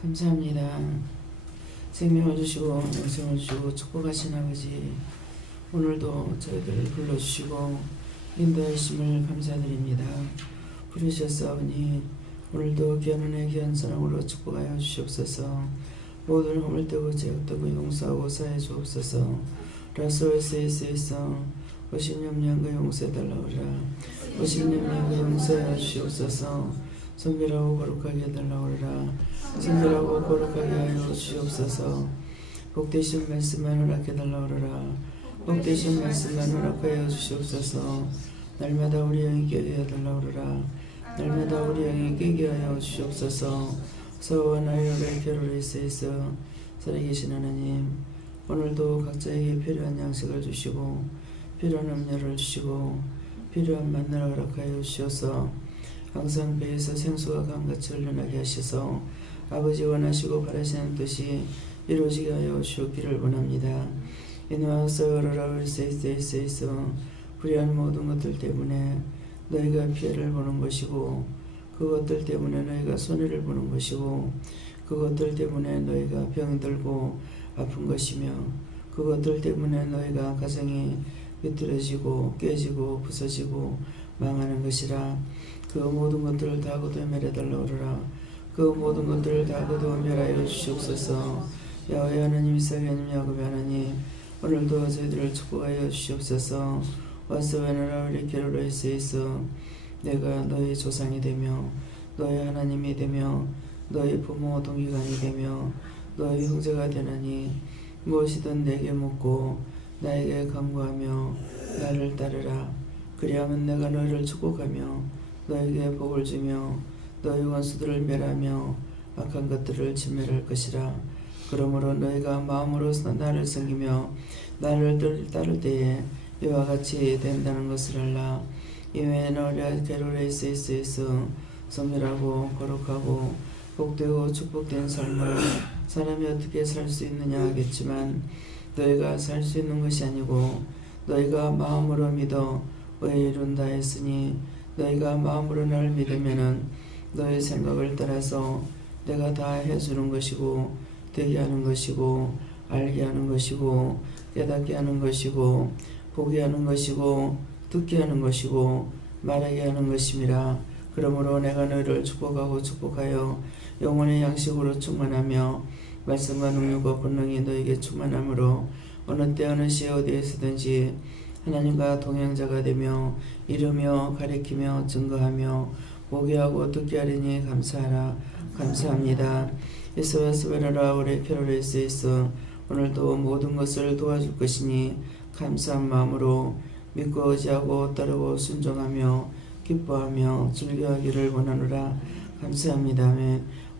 감사합니다. 생명을 주시고 영생을 주시고 축복하신 아버지, 오늘도 저희들을 불러주시고 인도하심을 감사드립니다. 부르셨사오니 오늘도 귀한 은혜 귀한 사랑으로 축복하여 주시옵소서. 모든 허물되고 죄악되고 용서하고 사해 주옵소서. 라스로에스에서 오신 염려한가 용서해달라오라. 오신 염려한가 용서하여 주시옵소서. 성결하고 거룩하게 해달라오라. 성결하고 거룩하게 하여 주시옵소서. 복되신 말씀만 허락해달라오라. 복되신 말씀만 허락하여 주시옵소서. 날마다 우리 영이 깨게 해달라오라. 날마다 우리 영이 깨게 하여 주시옵소서. 서와 나이로를 결혼했으에서 살아계신 하나님, 오늘도 각자에게 필요한 양식을 주시고 필요한 음료를 주시고 필요한 만나를 허락하여 주셔서 항상 배에서 생수가 강같이 흘러나게 하셔서 아버지 원하시고 바라시는 뜻이 이루어지게 하여 주옵기를 원합니다. 이노아서라라울세이세이세이서 불의한 모든 것들 때문에 너희가 피해를 보는 것이고, 그것들 때문에 너희가 손해를 보는 것이고, 그것들 때문에 너희가 병들고 아픈 것이며, 그것들 때문에 너희가 가정이 비뚤어지고 깨지고 부서지고 망하는 것이라. 그 모든 것들을 다 거두어내달라오라. 그 모든 것들을 다 거두어내라여 주시옵소서. 야훼 하나님, 이스라엘 하나님, 야곱의 하나님, 오늘도 저희들을 축복하여 주시옵소서. 와스와나라 우리 게로로에서 내가 너희 조상이 되며 너희 하나님이 되며 너희 부모 동기간이 되며 너희 형제가 되나니 무엇이든 내게 묻고 나에게 간구하며 나를 따르라. 그리하면 내가 너희를 축복하며 너에게 복을 주며 너희 원수들을 멸하며 악한 것들을 진멸할 것이라. 그러므로 너희가 마음으로서 나를 섬기며 나를 따를 때에 이와 같이 된다는 것을 알라. 이외에 너희가 게로레이스에서 성결하고 거룩하고 복되고 축복된 삶을 사람이 어떻게 살 수 있느냐 하겠지만, 너희가 살 수 있는 것이 아니고 너희가 마음으로 믿어 의에 이룬다 했으니, 너희가 마음으로 나를 믿으면은 너희 생각을 따라서 내가 다 해주는 것이고 되게 하는 것이고 알게 하는 것이고 깨닫게 하는 것이고 보게 하는 것이고 듣게 하는 것이고 말하게 하는 것임이라. 그러므로 내가 너희를 축복하고 축복하여 영혼의 양식으로 충만하며 말씀과 능력과 권능이 너에게 충만하므로 어느 때 어느 시에 어디에서든지 하나님과 동행자가 되며 이루며 가리키며 증거하며 보게 하고 듣게 하리니 감사하라. 감사합니다. 예수와스베라라 우리 캐롤레스에서 오늘도 모든 것을 도와줄 것이니 감사한 마음으로 믿고 의지하고 따르고 순종하며 기뻐하며 즐겨하기를 원하노라. 감사합니다.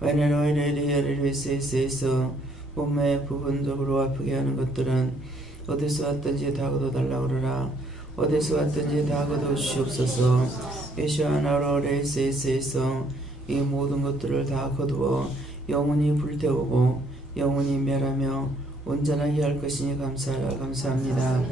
와이네로이레리아리리스에서 몸에 부분적으로 아프게 하는 것들은 어디서 왔든지 다 거둬달라 그러라. 어디서 왔든지 다 거둬 주시옵소서. 예수아나로레이스에서 이 모든 것들을 다 거두어 영원히 불태우고 영원히 멸하며 온전하게 할 것이니 감사하라. 감사합니다.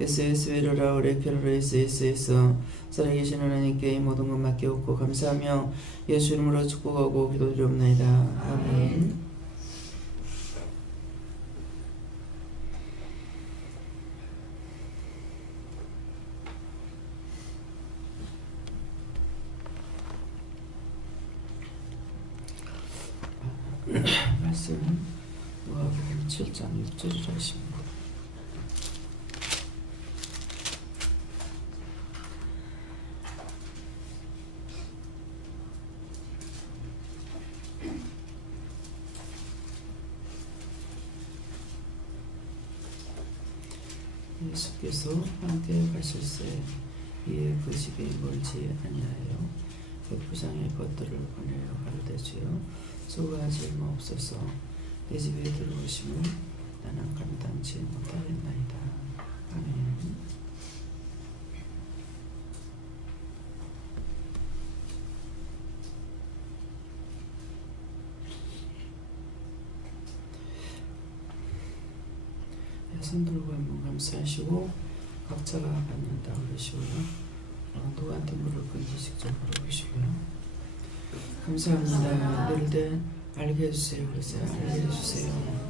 예수에스베로라 오레케로레이스에서 살아계신 하나님께 이 모든 것 맡겨옵고 감사하며 예수 이름으로 축복하고 기도드리옵나이다. 아멘. 말씀은 누가복음 7장 6절이라 하십니다. 예수께서 함께 가실새 이에 그 집이 멀지 아니하여 백부장의 벗들을 보내어 가로되 주여 수고하지 마옵소서. 내 집에 들어오심을 나는 감당치 못하겠나이다. 아멘. 손들고 한번 감사하시고 각자가 받는다 그러시고요. 누구한테 물을 건지 직접 물어보시고요. 감사합니다. 이럴 때 알게 해주세요. 그래서 알게 해주세요.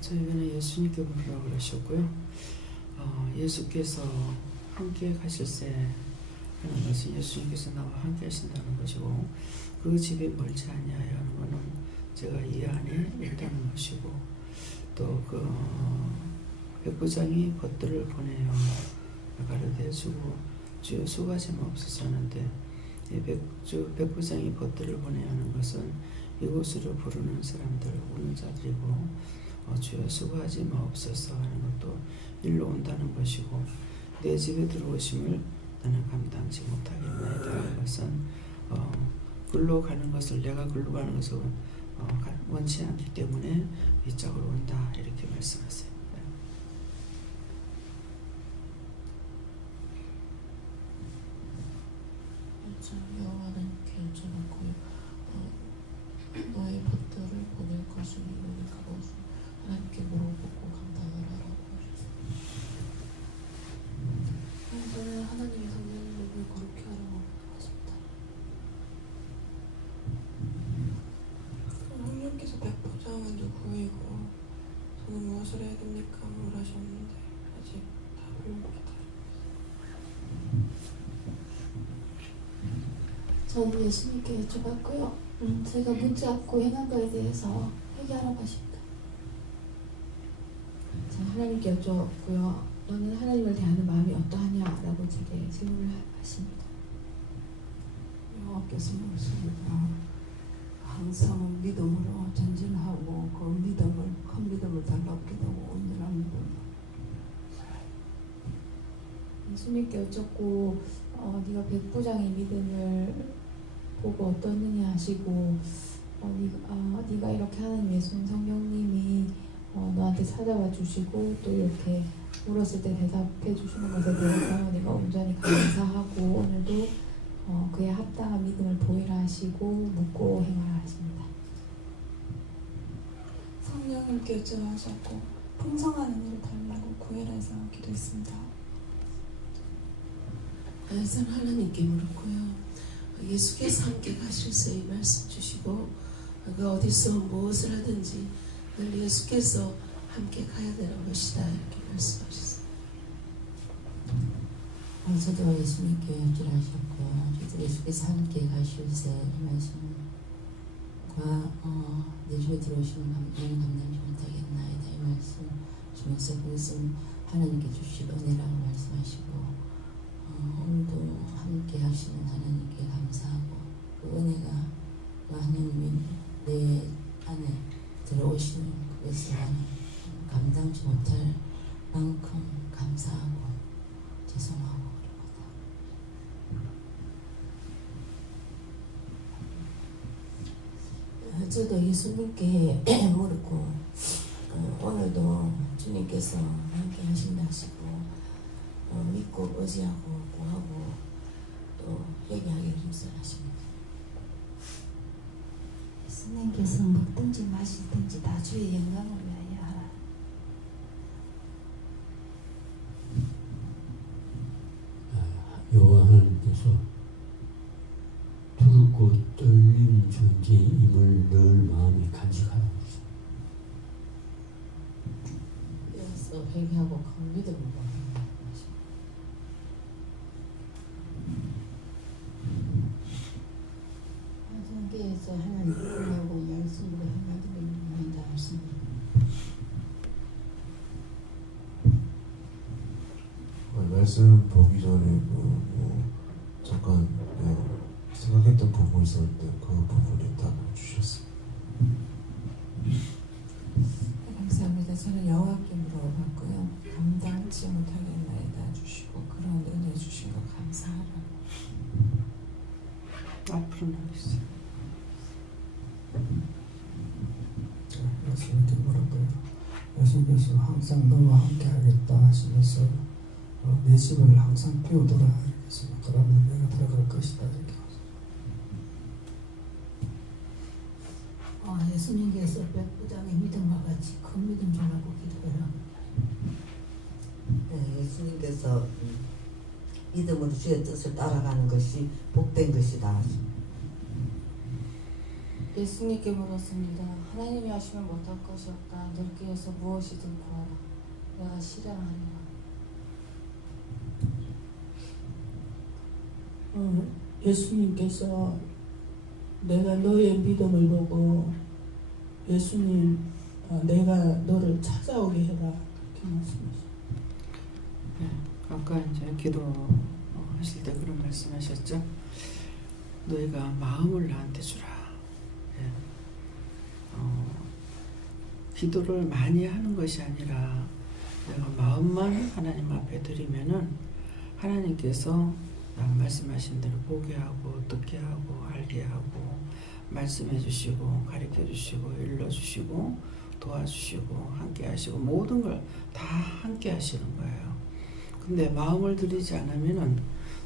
저희는 예수님께 부르라고 그러셨고요. 예수께서 함께 가실세 하는 것은 예수님께서 나와 함께 하신다는 것이고, 그 집이 멀지 아니하여 하는 것은 제가 이 안에 있다는 것이고, 또 그 백부장이 벗들을 보내어 가르되 주고 주여 수고하지 마옵소서 하는데, 이 백부장이 벗들을 보내야 하는 것은 이곳으로 부르는 사람들, 오는 자들이고, 주여 수고하지 마옵소서 하는 것도 일로 온다는 것이고, 내 집에 들어오심을 나는 감당치 못하겠나이다 하는 것은 글로 가는 것을, 내가 글로 가는 것을 원치 않기 때문에 이쪽으로 온다, 이렇게 말씀하세요. 여호와는 결정하고요. 너의 벗들을 보낼 것을 이루니 그것을 하나님께 물어보고 감당을 하라고 하셨습니다. 저는 하나님의 성령의 몸을 거룩히 하라고 하십니다. 성령께서 백부장은 누구이고 저는 무엇을 해야 됩니까? 물으셨는데 아직 답을 못 기다립니다. 저는 예수님께 여쭤봤고요. 제가 묻지 않고 행한 것에 대해서 회개하라고 하십니다. 제가 하나님께 여쭤봤고요. 너는 하나님을 대하는 마음이 어떠하냐? 라고 제게 질문을 하십니다. 여호와께서 말씀하시니까 항상 믿음으로 전진하고 그 믿음을, 큰 믿음을 달라고 기도하고 온전한 믿음. 예수님께 여쭙고 네가 백부장의 믿음을 보고 어떻느냐 하시고, 네가 이렇게 하나님의 성령님이 너한테 찾아와 주시고 또 이렇게 물었을 때 대답해 주시는 것에 대해서 내가 온전히 감사하고 오늘도 그에 합당한 믿음을 보이라 하시고 묻고 행하라 하십니다. 성령님께 여쭤하셨고 풍성한 은혜를 달라고 구해라 해서 기도했습니다. 저는 하나님께 물었고요. 예수께서 함께 가실세 말씀 주시고, 그 어디서 무엇을 하든지 늘 예수께서 함께 가야 되는 것이다, 이렇게 말씀하셨습니다. 저도 예수님께 여쭈하셨고요. 저도 예수께서 함께 가실세 이 말씀과 내 집에 들어오시는 감동을 감당하지 못하겠나이다 이 말씀 주면서 그것은 하나님께 주실 은혜라고 말씀하시고, 오늘도 함께 하시는 하나님께 감사하고, 그 은혜가 그 하나님이 내 안에 들어오시는 그것을 감당치 못할 만큼 감사하고 죄송하고 그럽니다. 저도 예수님께 물었고, 오늘도 주님께서 함께 하신다 하시고, 믿고 의지하고 구하고 또 회개하기를 힘쓰하십니다. 예수님께서 먹든지 마시든지 다 주의 영광을 위하여 하라. 여호와 하나님께서 두렵고 떨림 존재임을 늘 마음에 간직하라. 그래서 회개하고 큰 믿음을 보이라. 하나님께서 하나님 하고 말씀으로 행하기를 원한다 하십니다. 말씀 보기 전에 잠깐 생각했던 부분이 있었는데 그 부분에 답을 주셨습니다. 감사합니다. 저는 여호와께 물어봤고요. 감당치 못하겠나이다 주시고 그런 은혜 주신 거 감사하라. 앞으로 나오겠어요. 예수님께 물었고요. 예수님께서 항상 너와 함께 하겠다 하시면서 내 집을 항상 비우더라 이렇게 했습니다. 그러면 내가 들어갈 것이다 이렇게. 예수님께서 백부장의 믿음과 같이 큰 믿음 주라고 기도해라. 네, 예수님께서 믿음으로 주의 뜻을 따라가는 것이 복된 것이다. 예수님께 물었습니다. 하나님이 하시면 못할 것이 없다. 너를 위해서 무엇이든 구하라. 내가 실행하리라. 예수님께서 내가 너의 믿음을 보고 예수님 내가 너를 찾아오게 해라 그렇게 말씀하셨어요. 네, 아까 이제 기도 하실 때 그런 말씀하셨죠. 너희가 마음을 나한테 주라. 네. 기도를 많이 하는 것이 아니라 내가 마음만 하나님 앞에 드리면은 하나님께서 말씀하신 대로 보게 하고 듣게 하고 알게 하고 말씀해 주시고 가르쳐 주시고 일러 주시고 도와주시고 함께 하시고 모든 걸 다 함께 하시는 거예요. 근데 마음을 들이지 않으면은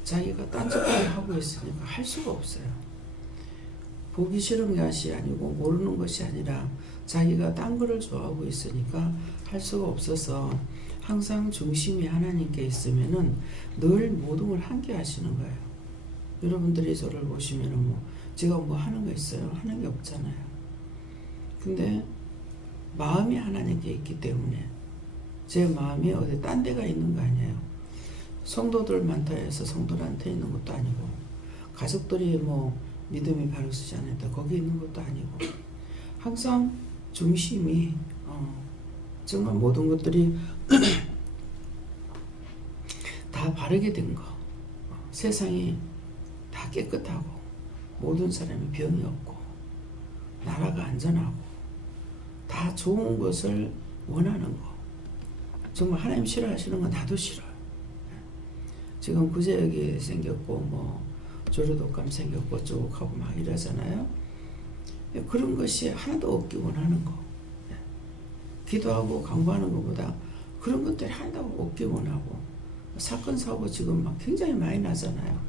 자기가 딴짓거리 하고 있으니까 할 수가 없어요. 보기 싫은 것이 아니고 모르는 것이 아니라 자기가 딴 거를 좋아하고 있으니까 할 수가 없어서 항상 중심이 하나님께 있으면은 늘 모든 걸 함께 하시는 거예요. 여러분들이 저를 보시면은 뭐 제가 뭐 하는 거 있어요? 하는 게 없잖아요. 근데 마음이 하나님께 있기 때문에 제 마음이 어디 딴 데가 있는 거 아니에요. 성도들 많다 해서 성도한테 있는 것도 아니고 가족들이 뭐 믿음이 바로 서지 않았다 거기 있는 것도 아니고 항상 중심이 정말 모든 것들이 다 바르게 된 거. 세상이 다 깨끗하고 모든 사람이 병이 없고 나라가 안전하고 다 좋은 것을 원하는 거. 정말 하나님 싫어하시는 건 나도 싫어요. 지금 구제역이 생겼고 뭐 조류독감 생겼고 쭉 하고 막 이러잖아요. 그런 것이 하나도 없기 원하는 거. 기도하고 간구하는 것보다 그런 것들이 하나도 없기 원하고 사건 사고 지금 막 굉장히 많이 나잖아요.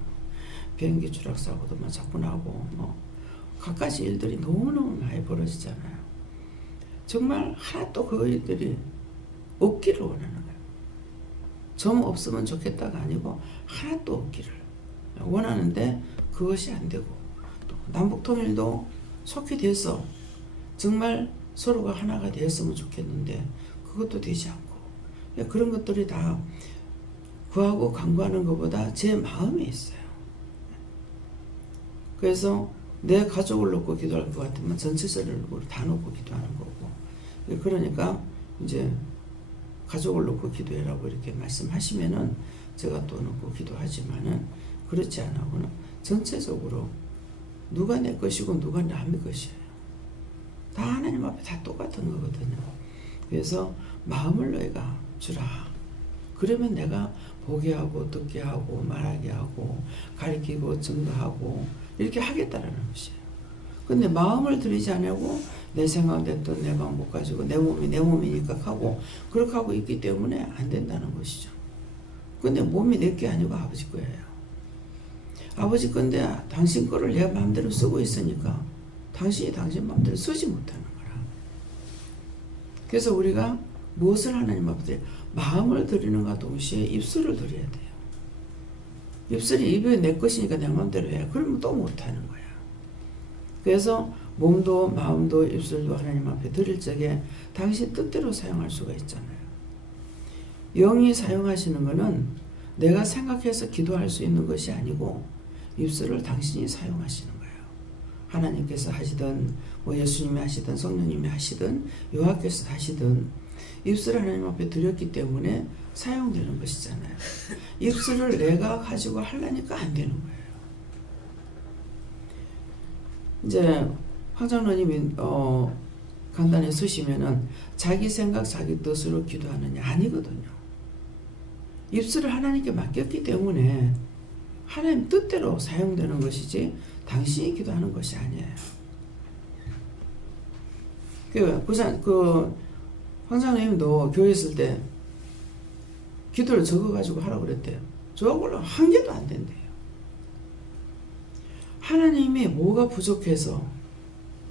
비행기 추락 사고도 막 자꾸 나고 뭐 갖가지 일들이 너무너무 많이 벌어지잖아요. 정말 하나도 그 일들이 없기를 원하는 거예요. 좀 없으면 좋겠다가 아니고 하나도 없기를 원하는데 그것이 안 되고 또 남북통일도 속히 돼서 정말 서로가 하나가 되었으면 좋겠는데 그것도 되지 않고 그런 것들이 다 구하고 간구하는 것보다 제 마음에 있어요. 그래서 내 가족을 놓고 기도할 것 같으면 전체적으로 다 놓고 기도하는 거고 그러니까 이제 가족을 놓고 기도해라고 이렇게 말씀하시면은 제가 또 놓고 기도하지만은 그렇지 않고는 전체적으로 누가 내 것이고 누가 남의 것이에요. 다 하나님 앞에 다 똑같은 거거든요. 그래서 마음을 너희가 주라. 그러면 내가 보게 하고 듣게 하고 말하게 하고 가르치고 증거하고 이렇게 하겠다라는 것이에요. 근데 마음을 들이지 않고 내 생각 됐던 내 방법 가지고 내 몸이 내 몸이니까 하고 그렇게 하고 있기 때문에 안 된다는 것이죠. 근데 몸이 내 게 아니고 아버지 거예요. 아버지 건데 당신 거를 내 마음대로 쓰고 있으니까 당신이 당신 마음대로 쓰지 못하는 거라. 그래서 우리가 무엇을 하나님 앞에 마음을 드리는가 동시에 입술을 드려야 돼요. 입술이 입이 내 것이니까 내 마음대로 해. 그러면 또 못하는 거야. 그래서 몸도 마음도 입술도 하나님 앞에 드릴 적에 당신 뜻대로 사용할 수가 있잖아요. 영이 사용하시는 것은 내가 생각해서 기도할 수 있는 것이 아니고 입술을 당신이 사용하시는 거예요. 하나님께서 하시든 뭐 예수님이 하시든 성령님이 하시든 여호와께서 하시든 입술을 하나님 앞에 드렸기 때문에 사용되는 것이잖아요. 입술을 내가 가지고 하려니까 안 되는 거예요. 이제 황 장로님이 간단히 쓰시면은 자기 생각 자기 뜻으로 기도하느냐 아니거든요. 입술을 하나님께 맡겼기 때문에 하나님 뜻대로 사용되는 것이지 당신이 기도하는 것이 아니에요. 황장님도 교회 있을 때 기도를 적어가지고 하라고 그랬대요. 저걸로 한 개도 안 된대요. 하나님이 뭐가 부족해서,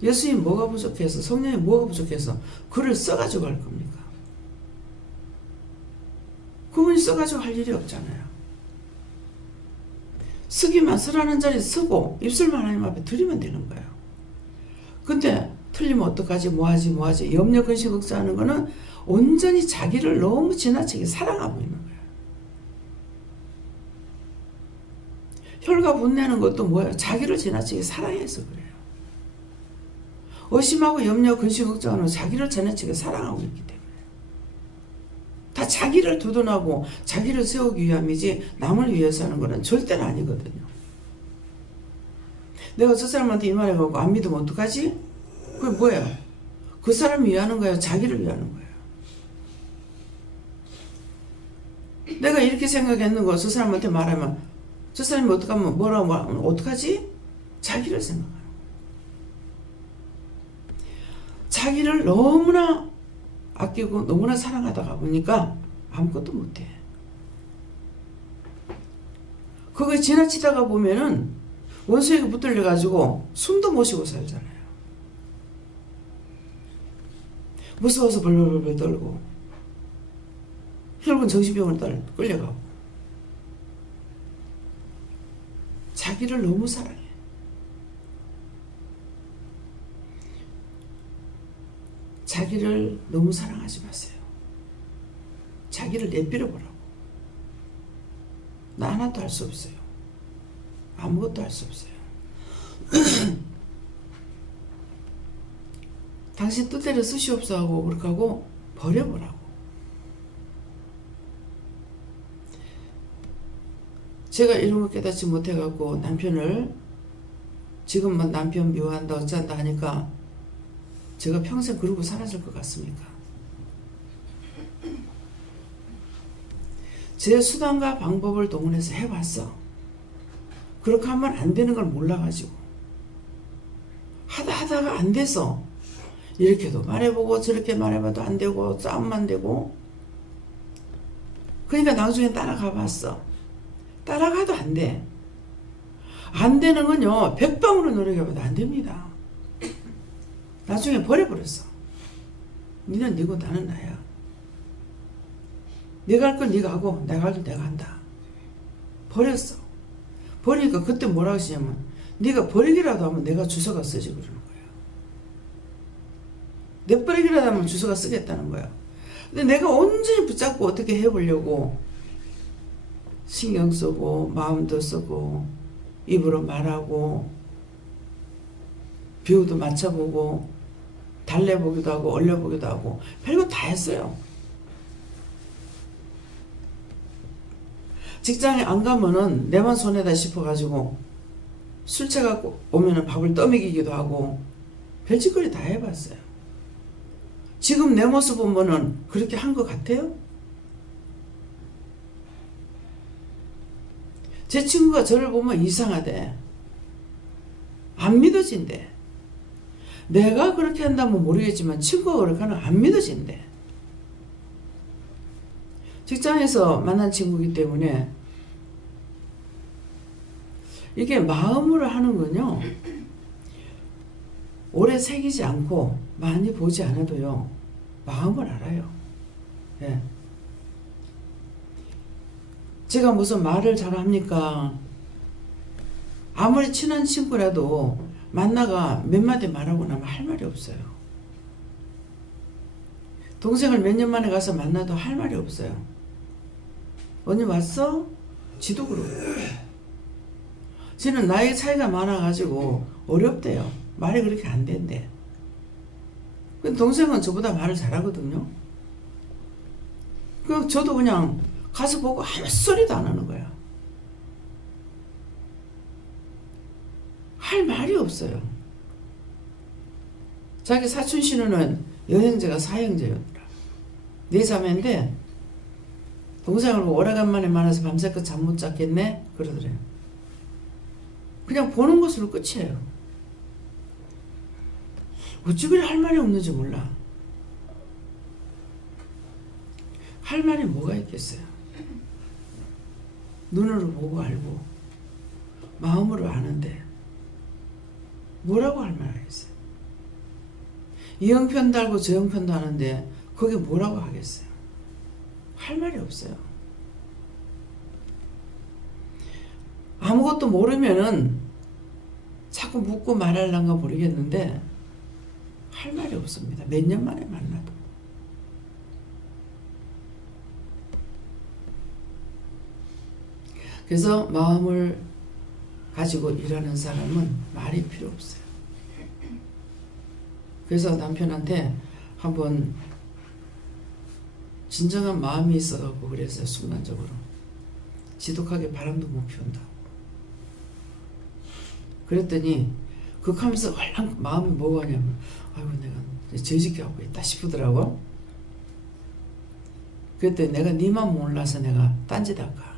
예수님 뭐가 부족해서, 성령이 뭐가 부족해서 글을 써가지고 할 겁니까? 그분이 써가지고 할 일이 없잖아요. 쓰기만 쓰라는 자리 쓰고 입술만 하나님 앞에 드리면 되는 거예요. 근데 틀리면 어떡하지, 뭐하지 염려 근심 걱정하는 거는 온전히 자기를 너무 지나치게 사랑하고 있는 거예요. 혈과 분내는 것도 뭐예요? 자기를 지나치게 사랑해서 그래요. 의심하고 염려 근심 걱정하는 건 자기를 지나치게 사랑하고 있기 때문에 다 자기를 두둔하고 자기를 세우기 위함이지 남을 위해서 하는 거는 절대로 아니거든요. 내가 저 사람한테 이 말 해갖고 안 믿으면 어떡하지? 그게 뭐예요? 그 사람을 위하는 거예요? 자기를 위하는 거예요? 내가 이렇게 생각했는 거 저 사람한테 말하면 저 사람이 어떡하면 뭐라고 말하면 어떡하지? 자기를 생각하는 거예요. 자기를 너무나 아끼고 너무나 사랑하다가 보니까 아무것도 못해. 그거 지나치다가 보면은 원수에게 붙들려 가지고 숨도 못 쉬고 살잖아요. 무서워서 벌벌벌 떨고 결국은 정신병원에 끌려가고 자기를 너무 사랑해. 자기를 너무 사랑하지 마세요. 자기를 내버려 보라고. 나 하나도 할 수 없어요. 아무것도 할 수 없어요. 당신 뜻대로 쓰시옵소 하고 그렇게 하고 버려보라고. 제가 이런 거 깨닫지 못해갖고 남편을 지금만 남편 미워한다 어쩐다 하니까 제가 평생 그러고 살았을 것 같습니까? 제 수단과 방법을 동원해서 해봤어. 그렇게 하면 안 되는 걸 몰라가지고 하다가 안 돼서 이렇게도 말해보고 저렇게 말해봐도 안 되고 싸움만 되고 그러니까 나중에 따라가 봤어. 따라가도 안 돼. 안 되는 건요 100방으로 노력해봐도 안 됩니다. 나중에 버려버렸어. 니는 니고 나는 나야. 내가 할 건 네가 하고 내가 할 건 내가 한다. 버렸어. 버리니까 그때 뭐라 하시냐면 네가 버리기라도 하면 내가 주워가 쓰지 그러는 거예요. 내 버리기라도 하면 주워가 쓰겠다는 거야. 근데 내가 온전히 붙잡고 어떻게 해보려고 신경 쓰고 마음도 쓰고 입으로 말하고 비유도 맞춰보고 달래보기도 하고 얼려보기도 하고 별거 다 했어요. 직장에 안 가면은 내만 손해다 싶어가지고 술 취해갖고 오면은 밥을 떠먹이기도 하고 별짓거리 다 해봤어요. 지금 내 모습 보면은 그렇게 한 것 같아요? 제 친구가 저를 보면 이상하대. 안 믿어진대. 내가 그렇게 한다면 모르겠지만 친구가 그렇게 하면 안 믿어진대. 직장에서 만난 친구이기 때문에 이게 마음으로 하는 건요 오래 새기지 않고 많이 보지 않아도요 마음을 알아요. 예. 제가 무슨 말을 잘합니까? 아무리 친한 친구라도 만나가 몇 마디 말하고 나면 할 말이 없어요. 동생을 몇 년 만에 가서 만나도 할 말이 없어요. 언니 왔어? 지도 그러고. 지는 나이 차이가 많아가지고 어렵대요. 말이 그렇게 안 된대. 근데 동생은 저보다 말을 잘하거든요. 그 저도 그냥 가서 보고 아무 소리도 안 하는 거야. 할 말이 없어요. 자기 사촌 신우는 여행자가 사형제였더라. 네 자매인데 동생을 오래간만에 만나서 밤새껏 잠 못 잤겠네 그러더래요. 그냥 보는 것으로 끝이에요. 어찌 그리 할 말이 없는지 몰라. 할 말이 뭐가 있겠어요. 눈으로 보고 알고 마음으로 아는데 뭐라고 할 말 하겠어요. 이 형편도 알고 저 형편도 아는데 거기 뭐라고 하겠어요. 할 말이 없어요. 아무것도 모르면은 자꾸 묻고 말할란가 모르겠는데 할 말이 없습니다. 몇 년 만에 만나도. 그래서 마음을 가지고 일하는 사람은 말이 필요 없어요. 그래서 남편한테 한번 진정한 마음이 있어갖고 그랬어요. 순간적으로. 지독하게 바람도 못 피운다고. 그랬더니 극하면서 얼른 마음이 뭐가 하냐면 아이고 내가 죄짓게 하고 있다 싶더라고. 그랬더니 내가 니만 몰라서 내가 딴짓 할까.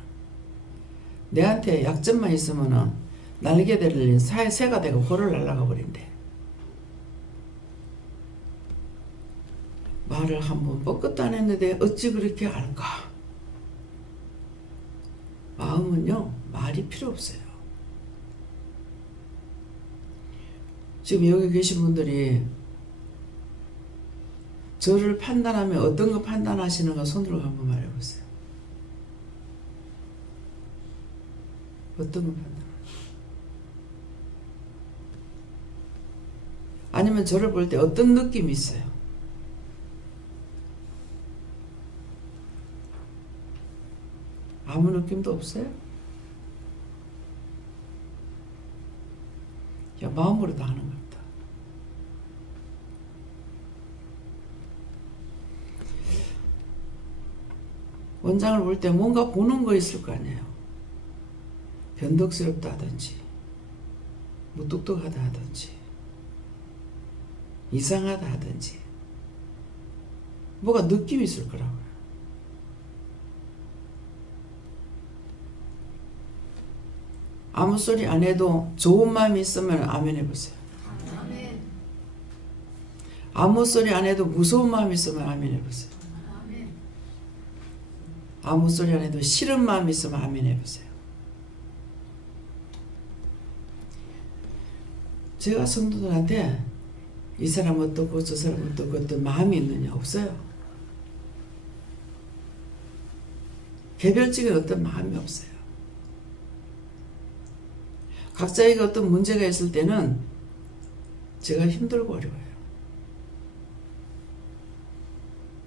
내한테 약점만 있으면은 날개 달린 새가 되고 hor을 날아가 버린대. 말을 한번 뻗것도 안 했는데 어찌 그렇게 알까? 마음은요 말이 필요 없어요. 지금 여기 계신 분들이 저를 판단하면 어떤 거 판단하시는가 손들어 한번 말해보세요. 어떤 거 판단? 아니면 저를 볼 때 어떤 느낌이 있어요? 아무 느낌도 없어요? 야, 마음으로 다 하는 것 같다. 원장을 볼 때 뭔가 보는 거 있을 거 아니에요. 변덕스럽다 하든지 무뚝뚝하다 하든지 이상하다 하든지 뭐가 느낌이 있을 거라고요. 아무 소리 안 해도 좋은 마음이 있으면 아멘 해보세요. 아멘. 아무 소리 안 해도 무서운 마음이 있으면 아멘 해보세요. 아멘. 아무 소리 안 해도 싫은 마음이 있으면 아멘 해보세요. 제가 성도들한테 이 사람 어떻고 저 사람 어떻고 어떤 마음이 있느냐 없어요. 개별적인 어떤 마음이 없어요. 각자에게 어떤 문제가 있을 때는 제가 힘들고 어려워요.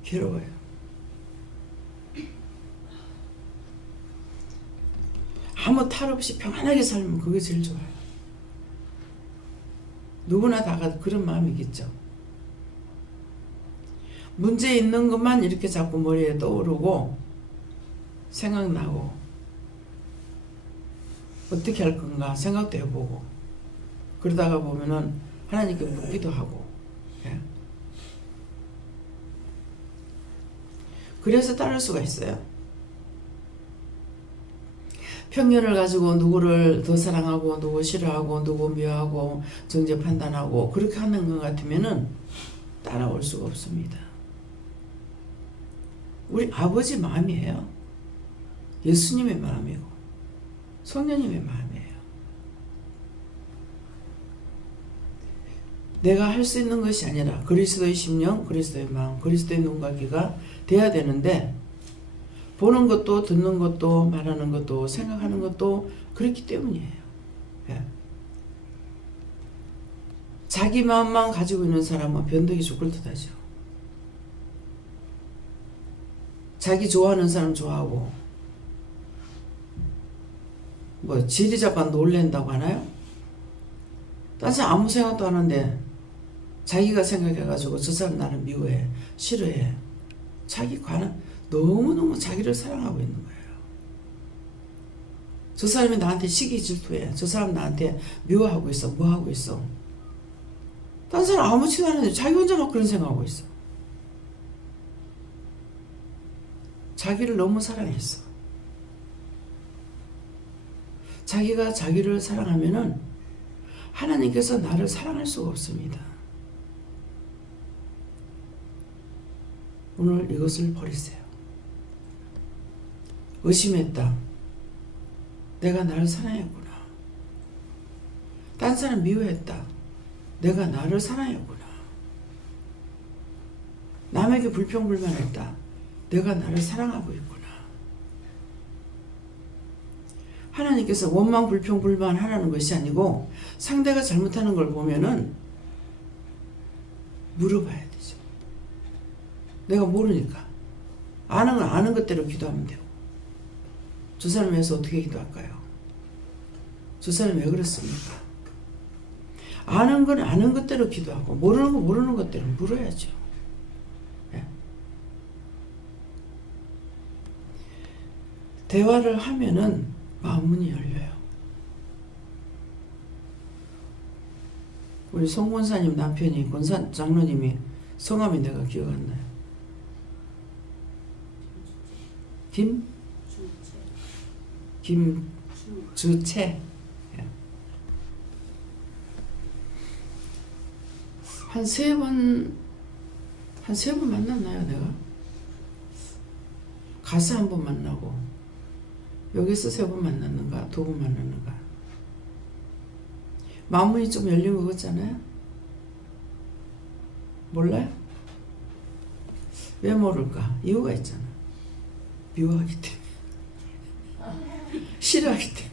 괴로워요. 아무 탈 없이 평안하게 살면 그게 제일 좋아요. 누구나 다 그런 마음이 있겠죠. 문제 있는 것만 이렇게 자꾸 머리에 떠오르고 생각나고 어떻게 할 건가 생각도 해보고 그러다가 보면은 하나님께 묻기도 하고. 예. 그래서 따를 수가 있어요. 편견을 가지고 누구를 더 사랑하고 누구 싫어하고 누구 미워하고 정죄 판단하고 그렇게 하는 것 같으면은 따라올 수가 없습니다. 우리 아버지 마음이에요. 예수님의 마음이고 성령님의 마음이에요. 내가 할 수 있는 것이 아니라 그리스도의 심령, 그리스도의 마음, 그리스도의 눈과 귀가 돼야 되는데 보는 것도 듣는 것도 말하는 것도 생각하는 것도 그렇기 때문이에요. 예. 자기 마음만 가지고 있는 사람은 변덕이 죽을 듯하죠. 자기 좋아하는 사람 좋아하고 뭐 지리잡아 놀랜다고 하나요? 딴 사람 아무 생각도 안 하는데 자기가 생각해가지고 저 사람 나를 미워해 싫어해. 자기 관은 너무너무 자기를 사랑하고 있는 거예요. 저 사람이 나한테 시기 질투해. 저 사람 나한테 미워하고 있어. 뭐하고 있어. 딴 사람 아무렇지도 않은데 자기 혼자 막 그런 생각하고 있어. 자기를 너무 사랑했어. 자기가 자기를 사랑하면은 하나님께서 나를 사랑할 수가 없습니다. 오늘 이것을 버리세요. 의심했다. 내가 나를 사랑했구나. 딴 사람 미워했다. 내가 나를 사랑했구나. 남에게 불평불만했다. 내가 나를 사랑하고 있구나. 하나님께서 원망, 불평, 불만 하라는 것이 아니고 상대가 잘못하는 걸 보면은 물어봐야 되죠. 내가 모르니까. 아는 건 아는 것대로 기도하면 되고. 저 사람 위해서 어떻게 기도할까요? 저 사람이 왜 그렇습니까? 아는 건 아는 것대로 기도하고 모르는 건 모르는 것대로 물어야죠. 네. 대화를 하면은 마음문이 열려요. 우리 송 권사님 남편이 권사 장로님이 성함이 내가 기억 안 나요. 김주채. 한 세 번 만났나요, 내가? 가서 한 번 만나고, 여기서 3번 만났는가, 2번 만났는가. 마음문이 좀 열린 것 같잖아요? 몰라요? 왜 모를까? 이유가 있잖아. 미워하기 때문에. 싫어하기 때문에.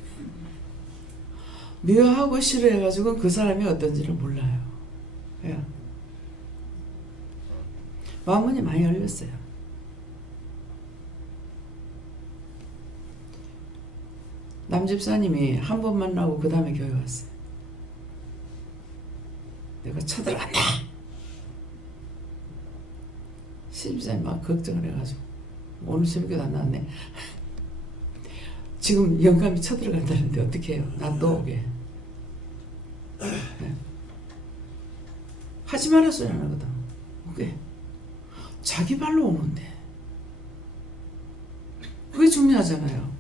미워하고 싫어해가지고 그 사람이 어떤지를 몰라요. 예. 마음문이 많이 열렸어요. 남집사님이 한 번 만나고 그 다음에 교회 왔어요. 내가 쳐들어간다. 신집사님 막 걱정을 해가지고 오늘 새벽에도 안 나왔네. 지금 영감이 쳐들어간다는데 어떻게 해요? 나 또 오게. 네. 하지 말라 소리 안 하거든. 오게. 자기 발로 오는데. 그게 중요하잖아요.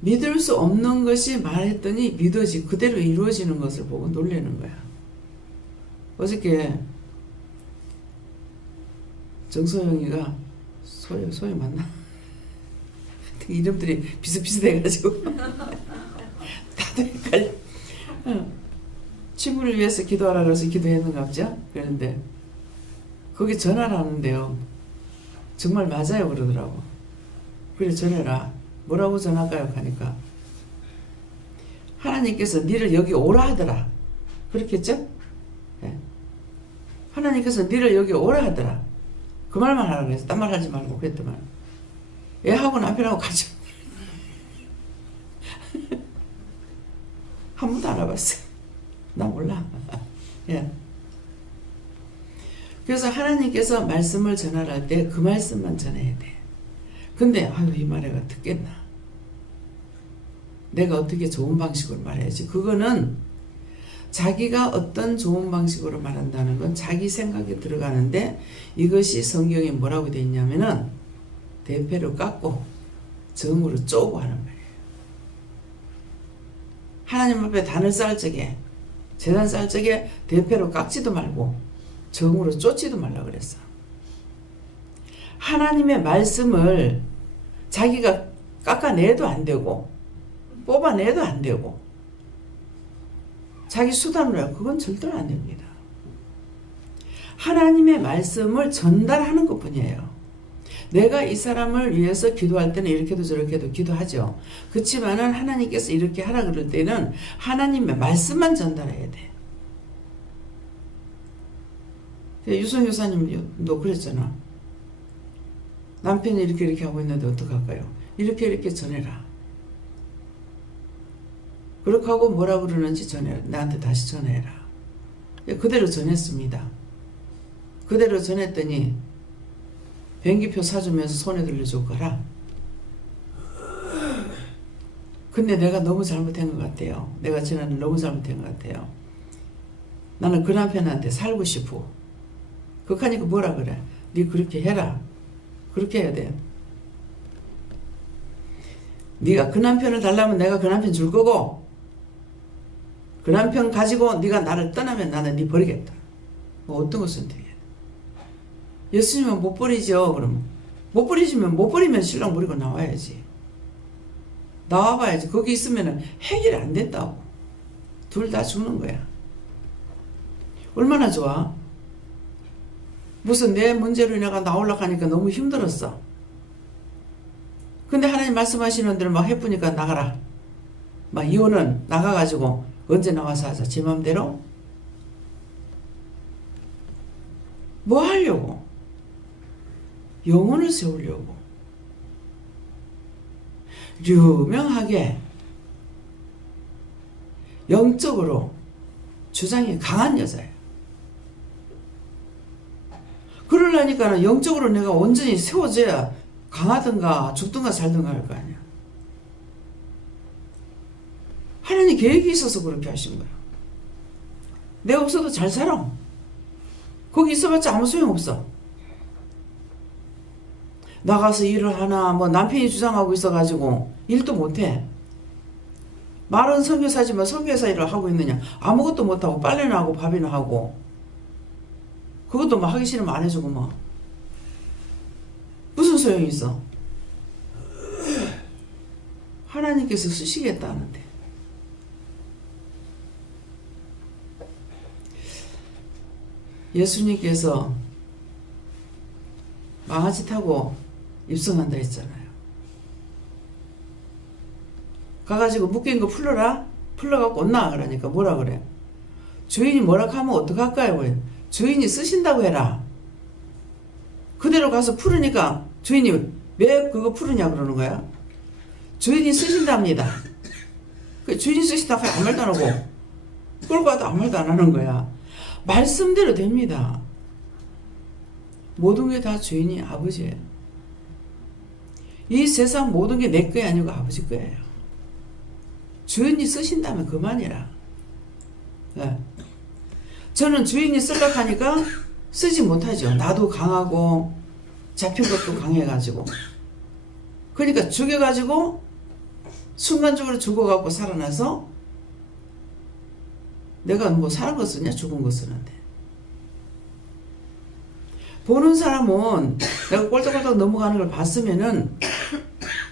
믿을 수 없는 것이 말했더니 믿어지 그대로 이루어지는 것을 보고 놀라는 거야. 어저께 정소영이가 소영 맞나? 이름들이 비슷비슷해가지고 다들 헷갈려. 친구를 위해서 기도하라 그래서 기도했는가 보죠? 그런데 거기 전화를 하는데요. 정말 맞아요 그러더라고. 그래 전해라. 뭐라고 전할까요? 하니까 하나님께서 니를 여기 오라 하더라. 그렇겠죠? 네. 하나님께서 니를 여기 오라 하더라. 그 말만 하라고 그래서 딴 말 하지 말고 그랬더만 애하고 남편하고 같이 한 번도 안 와봤어요. 나 몰라. 예. 그래서 하나님께서 말씀을 전할 때 그 말씀만 전해야 돼. 근데 아유 이 말 내가 듣겠나. 내가 어떻게 좋은 방식으로 말해야지. 그거는 자기가 어떤 좋은 방식으로 말한다는 건 자기 생각에 들어가는데 이것이 성경에 뭐라고 되어 있냐면은 대패로 깎고 정으로 쪼고 하는 말이에요. 하나님 앞에 단을 쌓을 적에 제단 쌓을 적에 대패로 깎지도 말고 정으로 쫓지도 말라 그랬어. 하나님의 말씀을 자기가 깎아내도 안 되고 뽑아내도 안 되고 자기 수단으로 해요. 그건 절대로 안 됩니다. 하나님의 말씀을 전달하는 것 뿐이에요. 내가 이 사람을 위해서 기도할 때는 이렇게도 저렇게도 기도하죠. 그렇지만은 하나님께서 이렇게 하라 그럴 때는 하나님의 말씀만 전달해야 돼. 유성 교사님도 그랬잖아. 남편이 이렇게 하고 있는데 어떡할까요? 이렇게 전해라. 그렇게 하고 뭐라 그러는지 전해라. 나한테 다시 전해라. 그대로 전했습니다. 그대로 전했더니 변기표 사주면서 손에 들려줄 거라. 근데 내가 너무 잘못한 것 같아요. 내가 지난해 너무 잘못한 것 같아요. 나는 그 남편한테 살고 싶어. 그러니까 뭐라 그래? 네 그렇게 해라. 그렇게 해야 돼. 네가 그 남편을 달라면 내가 그 남편 줄 거고, 그 남편 가지고 네가 나를 떠나면 나는 네 버리겠다. 뭐 어떤 거 선택해? 예수님은 못 버리죠. 그러면 못 버리면 신랑 버리고 나와야지. 나와봐야지. 거기 있으면 해결이 안 된다고. 둘 다 죽는 거야. 얼마나 좋아? 무슨 내 문제로 내가 나오려고 하니까 너무 힘들었어. 근데 하나님 말씀하시는 대로 막 해보니까 나가라. 막 이혼은 나가가지고 언제 나와서 하자. 제 맘대로? 뭐 하려고? 영혼을 세우려고. 유명하게 영적으로 주장이 강한 여자예요. 그러려니까는 영적으로 내가 온전히 세워져야 강하든가 죽든가 살든가 할 거 아니야. 하나님 계획이 있어서 그렇게 하신 거야. 내가 없어도 잘 살아. 거기 있어봤자 아무 소용없어. 나가서 일을 하나, 뭐 남편이 주장하고 있어가지고 일도 못해. 말은 선교사지만 선교사 일을 하고 있느냐. 아무것도 못하고 빨래나 하고 밥이나 하고 그것도 막 하기 싫으면 안 해주고 뭐. 무슨 소용이 있어? 하나님께서 쓰시겠다는데. 예수님께서 망아지 타고 입성한다 했잖아요. 가가지고 묶인 거 풀러라? 풀러갖고 온나? 그러니까 뭐라 그래? 주인이 뭐라 하면 어떡할까요? 주인이 쓰신다고 해라. 그대로 가서 풀으니까 주인이 왜 그거 풀으냐 그러는 거야? 주인이 쓰신답니다. 주인이 쓰신다고 아무 말도 안 하고 끌고 가도 아무 말도 안 하는 거야. 말씀대로 됩니다. 모든 게 다 주인이 아버지예요. 이 세상 모든 게 내 거 아니고 아버지 거예요. 주인이 쓰신다면 그만이라. 네. 저는 주인이 쓰려고 하니까 쓰지 못하죠. 나도 강하고 잡힌 것도 강해가지고. 그러니까 죽여가지고 순간적으로 죽어갖고 살아나서 내가 뭐 살은 거 쓰냐 죽은 거 쓰는데. 보는 사람은 내가 꼴딱꼴딱 넘어가는 걸 봤으면은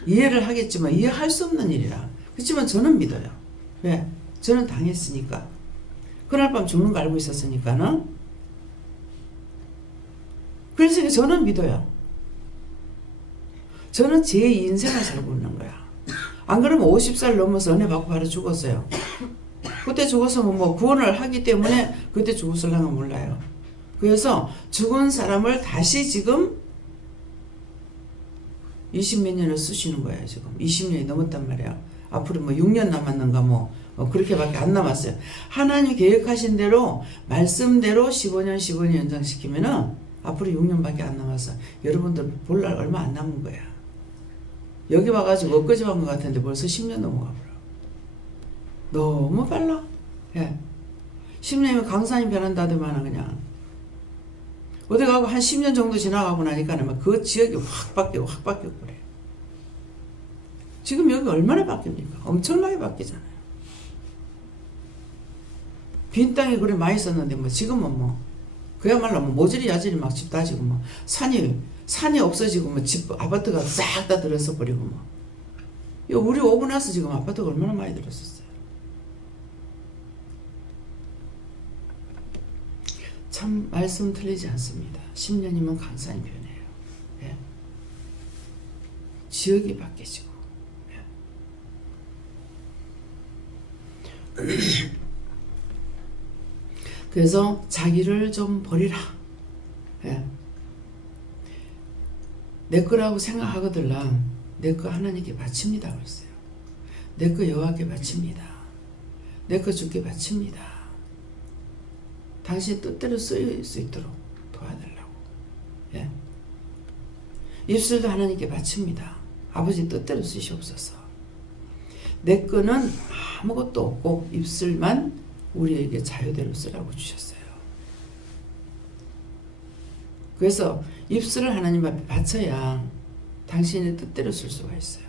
이해를 하겠지만 이해할 수 없는 일이라. 그렇지만 저는 믿어요. 왜? 저는 당했으니까. 그날 밤 죽는 거 알고 있었으니까는. 그래서 저는 믿어요. 저는 제 인생을 살고 있는 거야. 안 그러면 50살 넘어서 은혜 받고 바로 죽었어요. 그때 죽었으면 뭐 구원을 하기 때문에 그때 죽었을랑은 몰라요. 그래서 죽은 사람을 다시 지금 20몇 년을 쓰시는 거예요. 지금 20년이 넘었단 말이야. 앞으로 뭐 6년 남았는가 뭐 그렇게밖에 안 남았어요. 하나님 계획하신 대로 말씀대로 15년 연장시키면은 앞으로 6년밖에 안 남았어. 여러분들 볼 날 얼마 안 남은 거야. 여기 와가지고 엊그제 온 것 같은데 벌써 10년 넘어가 버려. 너무 빨라. 예. 10년이면 강산이 변한다더만 그냥. 어디 가고 한 10년 정도 지나가고 나니까 그 지역이 확 바뀌고 그래. 지금 여기 얼마나 바뀝니까? 엄청나게 바뀌잖아요. 빈 땅이 그래 많이 썼는데 뭐 지금은 뭐 그야말로 뭐 모질이 야질이 막 집 다지고 뭐 산이 없어지고 뭐 집 아파트가 싹 다 들어서 버리고 뭐. 우리 오고 나서 지금 아파트가 얼마나 많이 들었었어요. 참 말씀 틀리지 않습니다. 10년이면 강산이 변해요. 예. 지역이 바뀌지고. 예. 그래서 자기를 좀 버리라. 예. 내 거라고 생각하거들랑 내 거 하나님께 바칩니다. 그랬어요. 내 거 여호와께 바칩니다. 내 거 주께 바칩니다. 당신 뜻대로 쓰일 수 있도록 도와달라고. 예. 입술도 하나님께 바칩니다. 아버지 뜻대로 쓰시옵소서. 내 거는 아무것도 없고 입술만 우리에게 자유대로 쓰라고 주셨어요. 그래서 입술을 하나님 앞에 바쳐야 당신의 뜻대로 쓸 수가 있어요.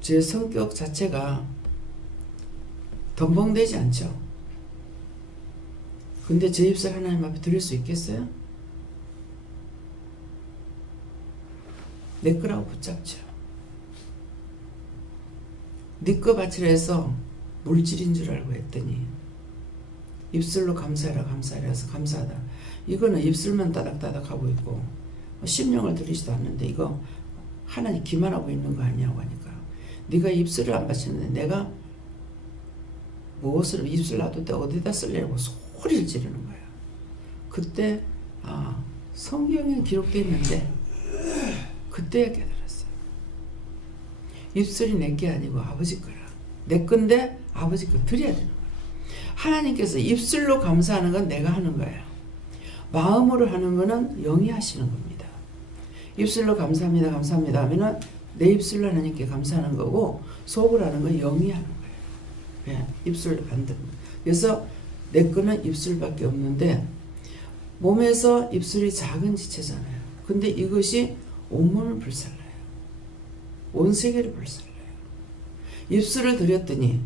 제 성격 자체가 덤벙되지 않죠. 근데 제 입술 하나님 앞에 드릴 수 있겠어요? 내 거라고 붙잡죠. 네 거 바치라 해서 물질인 줄 알고 했더니 입술로 감사해라 감사해라 해서 감사하다. 이거는 입술만 따닥따닥 하고 있고 심령을 들이지도 않는데 이거 하나님 기만하고 있는 거 아니냐고 하니까 네가 입술을 안 바치는데 내가 무엇을 입술 놔둘 때 어디다 쓰려고 소리를 지르는 거야. 그때 성경에 기록되어 있는데 그때야 깨달았어요. 입술이 내게 아니고 아버지 거라. 내 건데 아버지 거 드려야 되는 거야. 하나님께서 입술로 감사하는 건 내가 하는 거예요. 마음으로 하는 거는 영이 하시는 겁니다. 입술로 감사합니다 감사합니다 하면은 내 입술로 하나님께 감사하는 거고 속으로 하는 건 영이 하는 거예요. 예, 입술 안 들면. 그래서 내 거는 입술밖에 없는데 몸에서 입술이 작은 지체잖아요. 근데 이것이 온몸을 불살라요. 온 세계를 불살라요. 입술을 들였더니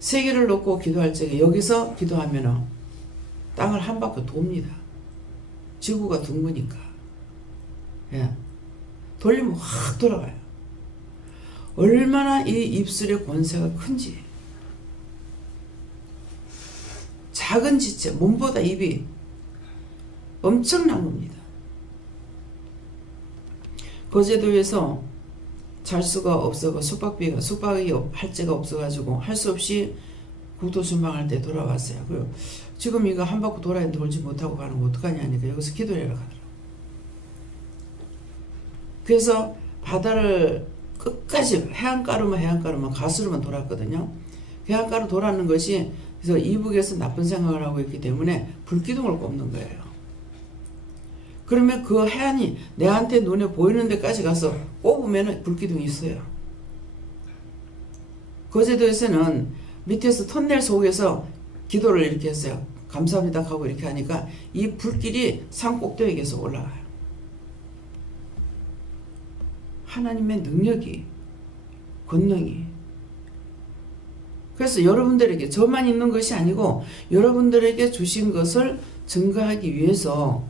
세계를 놓고 기도할 적에 여기서 기도하면 땅을 한 바퀴 돕니다. 지구가 둥그니까. 예. 돌리면 확 돌아가요. 얼마나 이 입술의 권세가 큰지. 작은 지체, 몸보다 입이 엄청난 겁니다. 거제도에서 잘 수가 없어서 숙박이 할 데가 없어가지고 할 수 없이 국토순방할 때 돌아왔어요. 그리고 지금 이거 한 바퀴 돌지 못하고 가는 거 어떡하냐 하니까 여기서 기도해라 하더라고요. 그래서 바다를 끝까지 해안가로만 가수로만 돌았거든요. 해안가로 돌았는 것이 그래서 이북에서 나쁜 생각을 하고 있기 때문에 불기둥을 꼽는 거예요. 그러면 그 해안이 내한테 눈에 보이는 데까지 가서 꼽으면 불기둥이 있어요. 거제도에서는 밑에서 터널 속에서 기도를 이렇게 했어요. 감사합니다 하고 이렇게 하니까 이 불길이 산 꼭대기에 계속 올라가요. 하나님의 능력이, 권능이. 그래서 여러분들에게 저만 있는 것이 아니고 여러분들에게 주신 것을 증거하기 위해서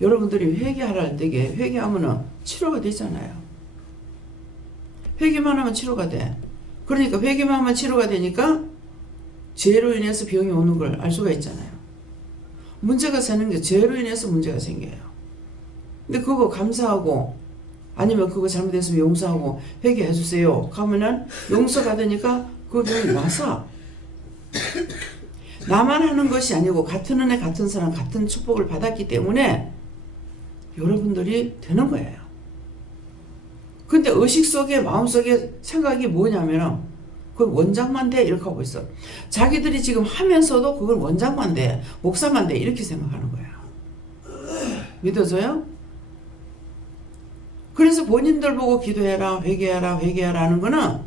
여러분들이 회개하라 할 때에 회개하면 치료가 되잖아요. 회개만 하면 치료가 돼. 그러니까 회개만 하면 치료가 되니까 죄로 인해서 병이 오는 걸 알 수가 있잖아요. 문제가 생기는 게 죄로 인해서 문제가 생겨요. 근데 그거 감사하고 아니면 그거 잘못했으면 용서하고 회개해 주세요 하면은 용서가 되니까 그 병이 나서 나만 하는 것이 아니고 같은 은혜 같은 사람 같은 축복을 받았기 때문에 여러분들이 되는 거예요. 근데 의식 속에 마음속에 생각이 뭐냐면 그 원장만 돼 이렇게 하고 있어. 자기들이 지금 하면서도 그걸 원장만 돼 목사만 돼 이렇게 생각하는 거야. 믿어져요? 그래서 본인들 보고 기도해라 회개하라 하는 거는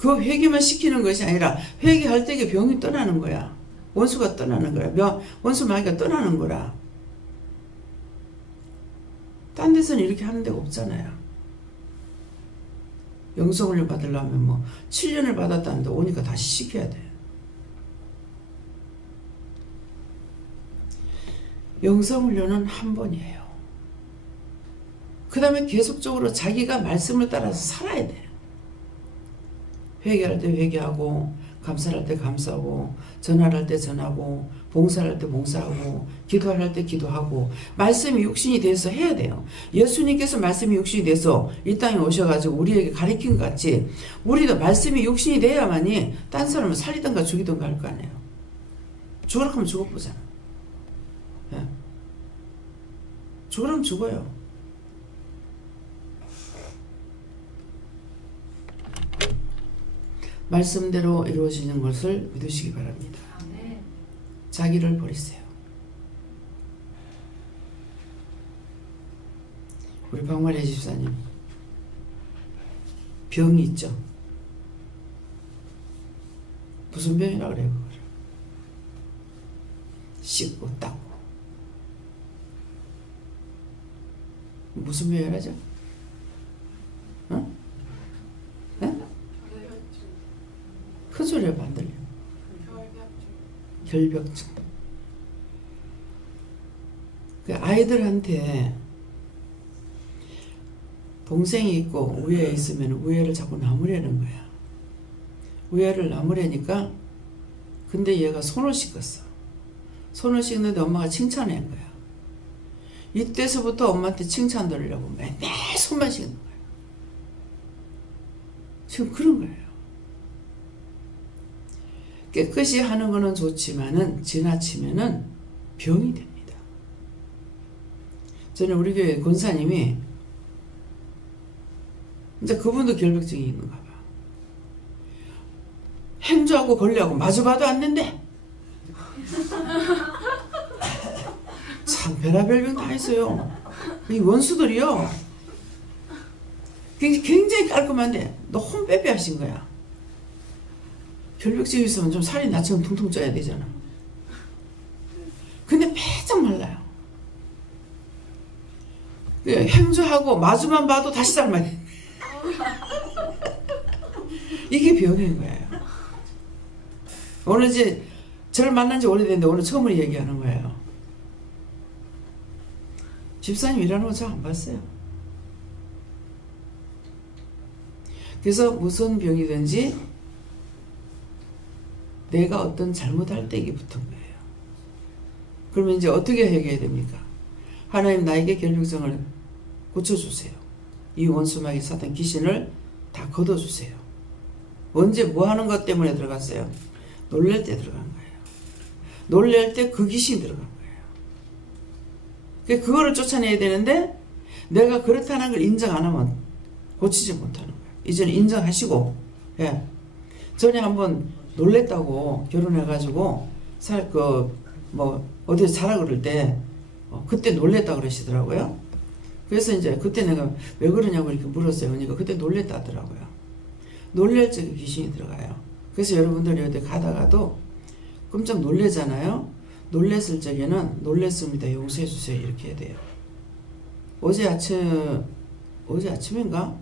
그 회개만 시키는 것이 아니라 회개할 때 병이 떠나는 거야. 원수가 떠나는 거야. 원수 마귀가 떠나는 거라. 딴 데서는 이렇게 하는 데가 없잖아요. 영성훈련 받으려면 7년을 받았다는데 오니까 다시 시켜야 돼. 영성훈련은 한 번이에요. 그 다음에 계속적으로 자기가 말씀을 따라서 살아야 돼. 회개할 때 회개하고 감사할 때 감사하고 전화할 때 전하고 봉사할 때 봉사하고 기도할 때 기도하고 말씀이 육신이 돼서 해야 돼요. 예수님께서 말씀이 육신이 돼서 이 땅에 오셔가지고 우리에게 가르친 것 같이 우리도 말씀이 육신이 돼야만이 딴 사람을 살리든가 죽이든가 할 거 아니에요. 죽으라고 하면 죽어보잖아. 예. 죽으라면 죽어요. 말씀대로 이루어지는 것을 믿으시기 바랍니다. 자기를 버리세요. 우리 박마리 집사님 병이 있죠. 무슨 병이라 그래요? 그거를 씻고 닦고 무슨 병이라죠? 어? 네? 큰 소리를 만들려. 결벽증. 그 아이들한테 동생이 있고 우애에 있으면 우애를 자꾸 나무라는 거야. 우애를 나무라니까 근데 얘가 손을 씻었어. 손을 씻는데 엄마가 칭찬한 거야. 이때서부터 엄마한테 칭찬 들으려고 맨날 손만 씻는 거야. 지금 그런 거예요. 깨끗이 하는 거는 좋지만은 지나치면은 병이 됩니다. 저는 우리 교회 권사님이 이제 그분도 결벽증이 있는가 봐. 행주하고 걸레하고 마주봐도 안 된대. 참 별의별 병 다 있어요. 이 원수들이요. 굉장히 깔끔한데 너무 빼빼 하신 거야. 결벽증이 있으면 좀 살이 나처럼 퉁퉁 쪄야 되잖아. 근데 빼짝 말라요. 행주하고 마주만 봐도 다시 삶아야 돼. 이게 병인 거예요. 오늘 이제 저를 만난 지 오래됐는데 오늘 처음으로 얘기하는 거예요. 집사님 일하는 거 잘 안 봤어요. 그래서 무슨 병이든지 내가 어떤 잘못할 때 이게 붙은 거예요. 그러면 이제 어떻게 해결해야 됩니까? 하나님 나에게 결벽증을 고쳐주세요. 이 원수마귀 사탄 귀신을 다 걷어주세요. 언제 뭐 하는 것 때문에 들어갔어요? 놀랄 때 들어간 거예요. 놀랄 때 그 귀신이 들어간 거예요. 그거를 쫓아내야 되는데 내가 그렇다는 걸 인정 안 하면 고치지 못하는 거예요. 이제는 인정하시고, 예. 전에 한번 놀랬다고 결혼해가지고 어디서 자라 그럴 때 그때 놀랬다 그러시더라고요. 그래서 이제 그때 내가 왜 그러냐고 이렇게 물었어요. 그러니까 그때 놀랬다 하더라고요. 놀랄 적에 귀신이 들어가요. 그래서 여러분들이 어디 가다가도 깜짝 놀래잖아요. 놀랬을 적에는 놀랬습니다. 용서해 주세요. 이렇게 해야 돼요. 어제 아침인가?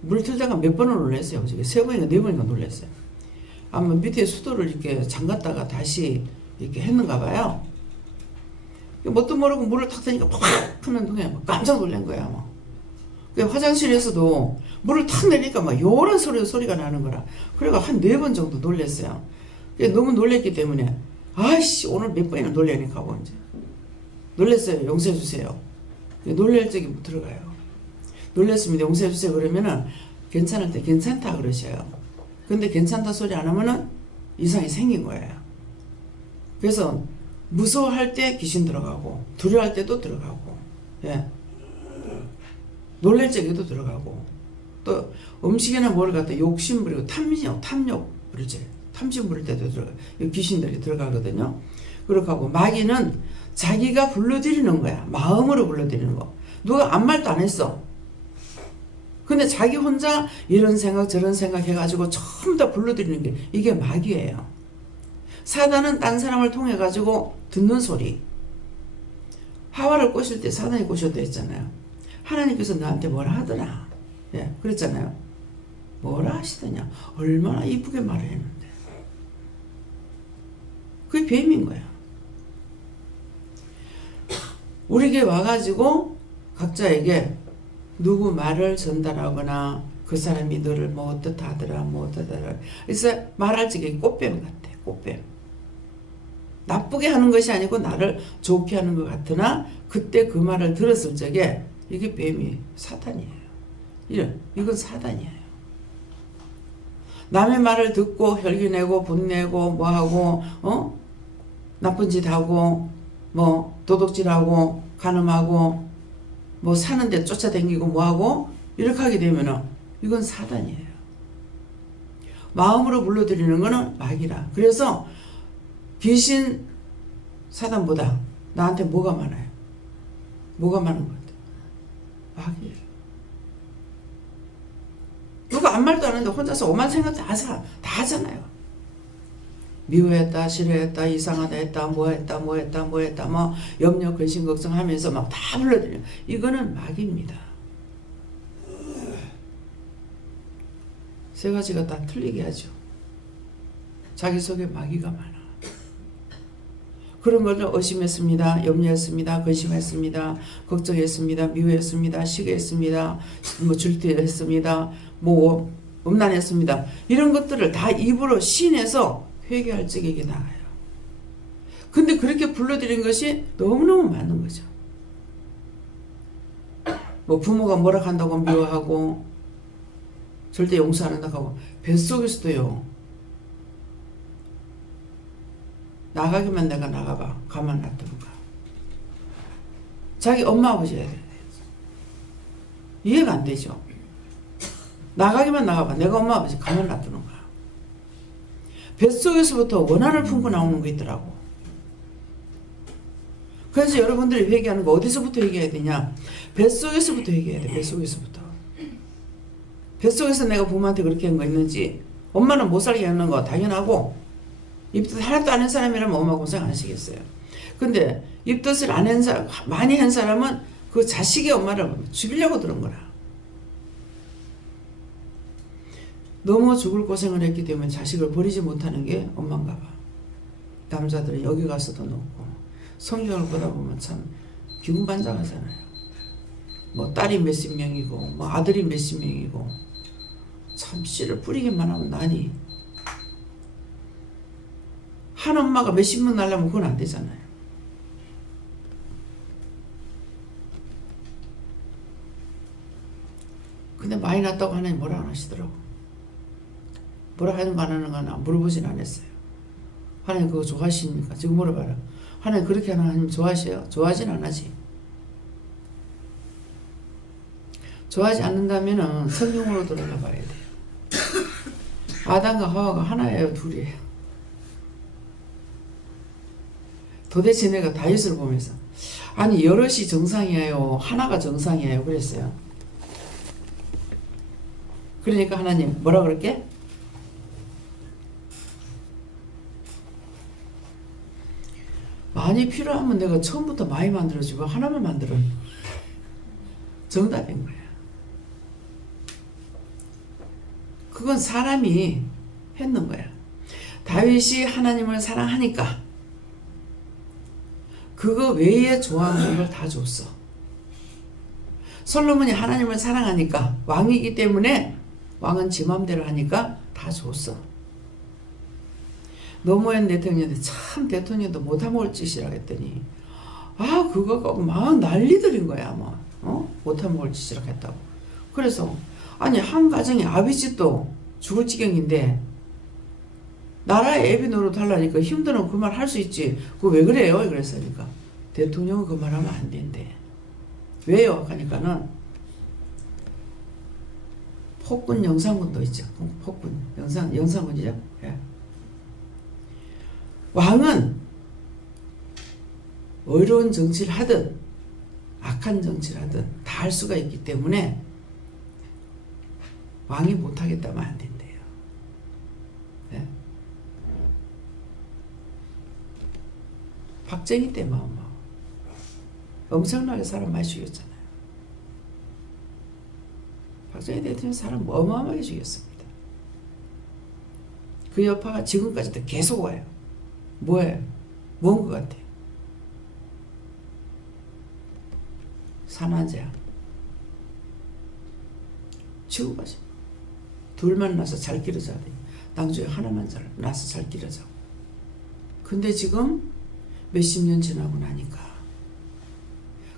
물 틀다가 몇 번을 놀랐어요. 어제 3번인가 4번인가 놀랐어요. 아마 밑에 수도를 이렇게 잠갔다가 다시 이렇게 했는가 봐요. 뭣도 모르고 물을 탁 대니까 팍 푸는 동안에 깜짝 놀란 거야. 화장실에서도 물을 탁 내니까 막 요런 소리가 나는 거라. 그래가 한 4번 정도 놀랐어요. 너무 놀랬기 때문에 아이씨 오늘 몇 번이나 놀라니까 하고 이제 놀랬어요. 용서해 주세요. 놀랄 적이 들어가요. 놀랬습니다. 용서해 주세요. 그러면은 괜찮을 때 괜찮다 그러셔요. 근데 괜찮다 소리 안 하면은 이상이 생긴 거예요. 그래서 무서워할 때 귀신 들어가고 두려워할 때도 들어가고, 예. 놀랄 적에도 들어가고, 또 음식이나 뭘 갖다 욕심 부리고 탐욕 부리지. 탐심 부릴 때도 들어가요. 귀신들이 들어가거든요. 그렇게 하고 마귀는 자기가 불러들이는 거야. 마음으로 불러들이는 거. 누가 아무 말도 안 했어. 근데 자기 혼자 이런 생각 저런 생각 해가지고 전부 다 불러들이는 게 이게 마귀예요. 사단은 딴 사람을 통해 가지고 듣는 소리. 하와를 꼬실 때 사단이 꼬셨다 했잖아요. 하나님께서 너한테 뭐라 하더라. 예, 그랬잖아요. 뭐라 하시더냐. 얼마나 이쁘게 말을 했는데. 그게 뱀인 거야. 우리에게 와가지고 각자에게 누구 말을 전달하거나 그 사람이 너를 뭐 어떻다 하더라 뭐 어떻다 하더라. 그래서 말할 적에 꽃뱀 같아. 꽃뱀. 나쁘게 하는 것이 아니고 나를 좋게 하는 것 같으나 그때 그 말을 들었을 적에 이게 뱀이 사탄이에요. 이건 사탄이에요. 남의 말을 듣고 혈기내고 분내고 뭐하고 나쁜 짓 하고 뭐 도둑질하고 간음하고 뭐 사는데 쫓아다니고 뭐하고 이렇게 하게 되면은 이건 사단이에요. 마음으로 불러들이는 거는 마귀라. 그래서 귀신 사단보다 나한테 뭐가 많아요? 뭐가 많은 것 같아요? 마귀예요. 누가 아무 말도 안 하는데 혼자서 오만 생각 다 하잖아요. 미워했다, 싫어했다, 이상하다 했다, 뭐 했다, 뭐 염려, 근심, 걱정하면서 막 다 불러들여요. 이거는 마귀입니다. 세 가지가 다 틀리게 하죠. 자기 속에 마귀가 많아. 그런 것을 의심했습니다. 염려했습니다. 근심했습니다. 걱정했습니다. 미워했습니다. 시기했습니다. 뭐 질투했습니다. 뭐 음란했습니다. 이런 것들을 다 입으로 신해서 회개할 적에게 나와요. 근데 그렇게 불러들인 것이 너무너무 많은 거죠. 뭐 부모가 뭐라 한다고 미워하고 절대 용서 안 한다고 하고 뱃속에서도요. 나가기만 내가 나가봐. 가만 놔두는가. 자기 엄마 아버지 해야 돼. 이해가 안 되죠. 나가기만 나가봐. 내가 엄마 아버지 가만 놔두는가. 뱃속에서부터 원한을 품고 나오는 거 있더라고. 그래서 여러분들이 회개하는 거 어디서부터 회개해야 되냐. 뱃속에서부터 회개해야 돼. 뱃속에서부터. 뱃속에서 내가 부모한테 그렇게 한 거 있는지 엄마는 못 살게 하는 거 당연하고 입덧 하나도 안 한 사람이라면 엄마 고생 안 하시겠어요. 근데 입덧을 안 한 사람, 많이 한 사람은 그 자식의 엄마를 죽이려고 들은 거라. 너무 죽을 고생을 했기 때문에 자식을 버리지 못하는 게 엄마인가 봐. 남자들은 여기 가서도 높고 성경을 보다 보면 참 기운반장하잖아요. 뭐 딸이 몇십 명이고 뭐 아들이 몇십 명이고 참 씨를 뿌리기만 하면 나니 한 엄마가 몇십 명 날라면 그건 안 되잖아요. 근데 많이 났다고 하나님 뭐라 안 하시더라고. 뭐라 하는 거 안 하는 거 물어보진 않았어요. 하나님 그거 좋아하십니까? 지금 물어봐라. 하나님 그렇게 하나님 좋아하세요? 좋아하진 않아지. 좋아하지 않는다면 성경으로 돌아가 봐야 돼요. 아담과 하와가 하나예요? 둘이에요? 도대체 내가 다윗을 보면서 아니 여럿이 정상이에요? 하나가 정상이에요? 그랬어요. 그러니까 하나님 뭐라 그럴게? 많이 필요하면 내가 처음부터 많이 만들어주고 하나만 만들어. 정답인 거야. 그건 사람이 했는 거야. 다윗이 하나님을 사랑하니까 그거 외에 좋아하는 걸 다 줬어. 솔로몬이 하나님을 사랑하니까 왕이기 때문에 왕은 지 맘대로 하니까 다 줬어. 노무현 대통령한테 참 대통령도 못하먹을 짓이라고 했더니 아 그거가 막 난리들인 거야. 뭐 못하먹을 짓이라고 했다고. 그래서 아니 한 가정에 아비집도 죽을 지경인데 나라에 애비 노릇 하려니까 힘들면 그 말 할 수 있지. 그거 왜 그래요? 그랬으니까 대통령은 그 말하면 안 된대. 왜요? 하니까는 폭군 영산군도 있죠. 폭군 영산군이죠. 예. 왕은 어려운 정치를 하든 악한 정치를 하든 다 할 수가 있기 때문에 왕이 못하겠다면 안 된대요. 네? 박정희 때만 뭐 엄청나게 사람 많이 죽였잖아요. 박정희 대통령 사람 어마어마하게 죽였습니다. 그 여파가 지금까지도 계속 와요. 뭐예요? 뭔 것 같아요? 산화제약. 치고 가죠. 둘만 나서 잘 길어져야 돼요. 당초에 하나만 나서 잘 길어져. 근데 지금 몇십 년 지나고 나니까.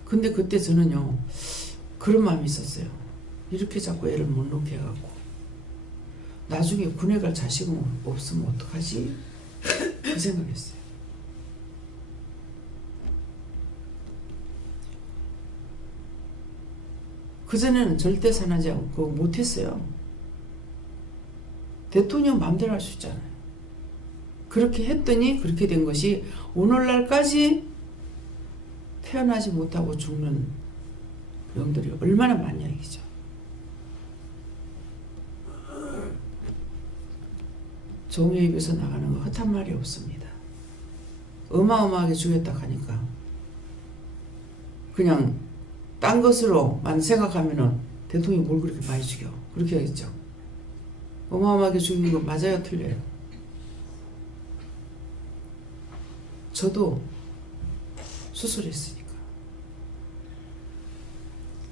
근데 그때 저는요, 그런 마음이 있었어요. 이렇게 자꾸 애를 못 놓게 해갖고. 나중에 군에 갈 자식은 없으면 어떡하지? 그 생각했어요. 그전에는 절대 산하지 않고 못했어요. 대통령 마음대로 할 수 있잖아요. 그렇게 했더니 그렇게 된 것이 오늘날까지 태어나지 못하고 죽는 영들이 얼마나 많냐 얘기죠. 종의 입에서 나가는 거 헛한 말이 없습니다. 어마어마하게 죽였다 하니까 그냥 딴 것으로만 생각하면은 대통령이 뭘 그렇게 많이 죽여? 그렇게 하겠죠. 어마어마하게 죽이는 거 맞아요? 틀려요? 저도 수술했으니까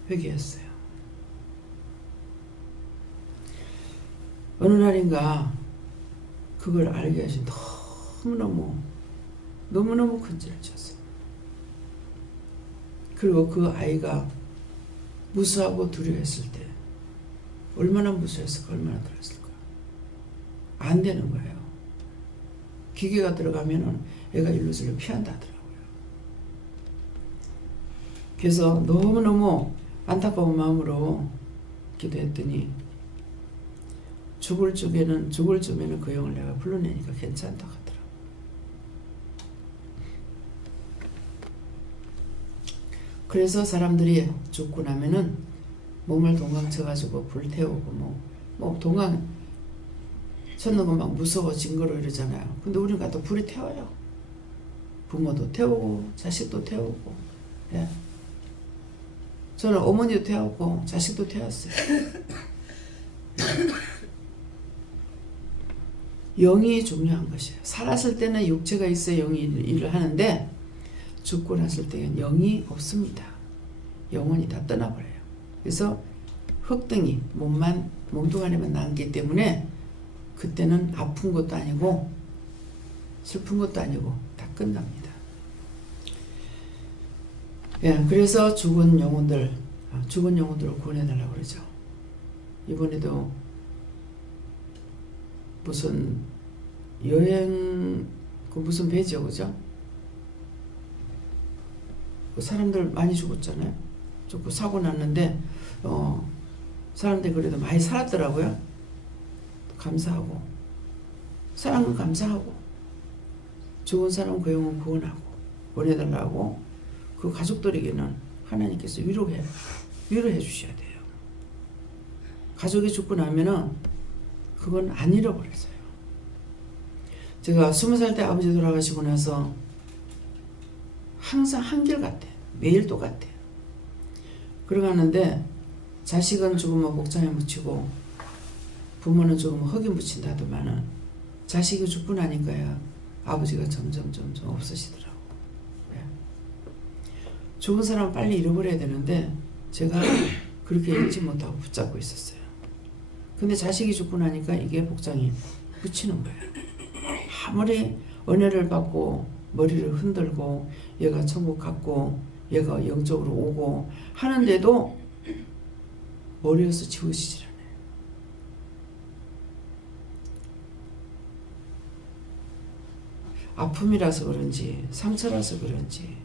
회개했어요. 어느 날인가 그걸 알게 하신 너무너무 큰 죄를 졌어요. 그리고 그 아이가 무수하고 두려워했을 때 얼마나 무수했을까, 얼마나 두려웠을까. 안 되는 거예요. 기계가 들어가면은 애가 일루질로 피한다 하더라고요. 그래서 너무너무 안타까운 마음으로 기도했더니 죽을 쯤에는 그 영을 내가 불러내니까 괜찮다 하더라고요. 그래서 사람들이 죽고 나면은 몸을 동강 쳐가지고 불 태우고 뭐 동강 쳤는 거 막 무서워 징그러 이러잖아요. 근데 우리는 가도 불이 태워요. 부모도 태우고 자식도 태우고. 예. 저는 어머니도 태웠고 자식도 태웠어요. 영이 중요한 것이에요. 살았을 때는 육체가 있어야 영이 일을 하는데 죽고 났을 때는 영이 없습니다. 영혼이 다 떠나버려요. 그래서 흙등이 몸뚱 안에만 남기 때문에 그때는 아픈 것도 아니고 슬픈 것도 아니고 다 끝납니다. 예, 그래서 죽은 영혼들을 구원해달라고 그러죠. 이번에도 무슨 여행 무슨 배죠, 그죠? 사람들 많이 죽었잖아요. 죽고 사고 났는데 사람들이 그래도 많이 살았더라고요. 감사하고 사랑은 감사하고 죽은 사람 그 영혼 구원하고 보내달라고 그 가족들에게는 하나님께서 위로해 주셔야 돼요. 가족이 죽고 나면은 그건 안 잃어버렸어요. 제가 20살 때 아버지 돌아가시고 나서 항상 한결같아요. 매일 똑같아요. 그러가는데 자식은 죽으면 목장에 묻히고 부모는 죽으면 흙에 묻힌다 하더만은 자식이 죽고 나니까요 아버지가 점점 없으시더라고. 네. 죽은 사람은 빨리 잃어버려야 되는데 제가 그렇게 잊지 못하고 붙잡고 있었어요. 근데 자식이 죽고 나니까 이게 복장이 묻히는 거예요. 아무리 은혜를 받고 머리를 흔들고 얘가 천국 갔고 얘가 영적으로 오고 하는데도 머리에서 지워지질 않아요. 아픔이라서 그런지 상처라서 그런지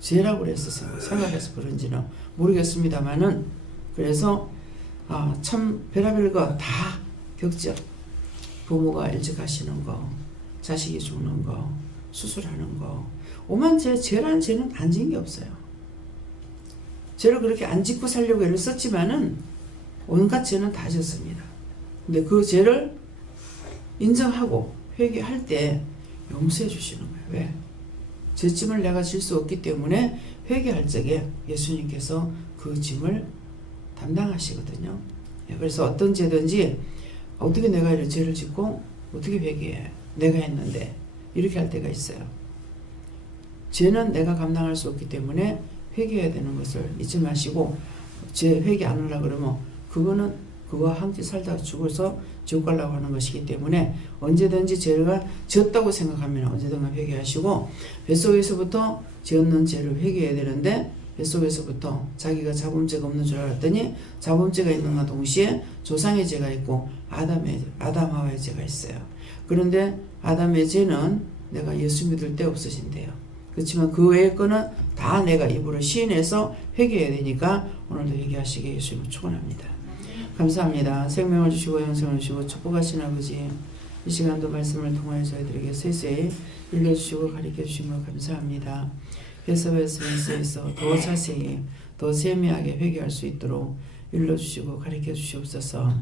죄라고 그래서 생각해서 그런지는 모르겠습니다만은 그래서 참 별의별 거 다 겪죠. 부모가 일찍 가시는 거, 자식이 죽는 거, 수술하는 거. 오만 죄라는 죄는 안 지은 게 없어요. 죄를 그렇게 안 짓고 살려고 애를 썼지만은 온갖 죄는 다 졌습니다. 근데 그 죄를 인정하고 회개할 때 용서해 주시는 거예요. 왜? 죄짐을 내가 질 수 없기 때문에 회개할 적에 예수님께서 그 짐을 담당하시거든요. 그래서 어떤 죄든지 어떻게 내가 이런 죄를 짓고 어떻게 회개해? 내가 했는데 이렇게 할 때가 있어요. 죄는 내가 감당할 수 없기 때문에 회개해야 되는 것을 잊지 마시고 죄 회개 안 하려고 그러면 그거는 그와 함께 살다가 죽어서 지옥 가려고 하는 것이기 때문에 언제든지 죄가 지었다고 생각하면 언제든가 회개하시고 뱃속에서부터 지었는 죄를 회개해야 되는데 뱃속에서부터 자기가 자범죄가 없는 줄 알았더니 자범죄가 있는가 동시에 조상의 죄가 있고 아담 하와의 죄가 있어요. 그런데 아담의 죄는 내가 예수 믿을 때 없으신대요. 그렇지만 그 외의 거는 다 내가 입으로 시인해서 회개해야 되니까 오늘도 회개하시게 예수님을 축원합니다. 감사합니다. 생명을 주시고 영생을 주시고 축복하신 아버지 이 시간도 말씀을 통하여 저희들에게 세세히 일러주시고 가르쳐주신 것 감사합니다. 회서에서 더 자세히 더 세미하게 회개할 수 있도록 일러주시고 가르쳐주시옵소서.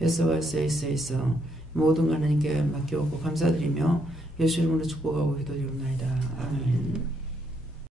회서에서 모든 것 하나님께 맡겨오고 감사드리며 예수 이름으로 축복하고 기도드리옵나이다. 아멘.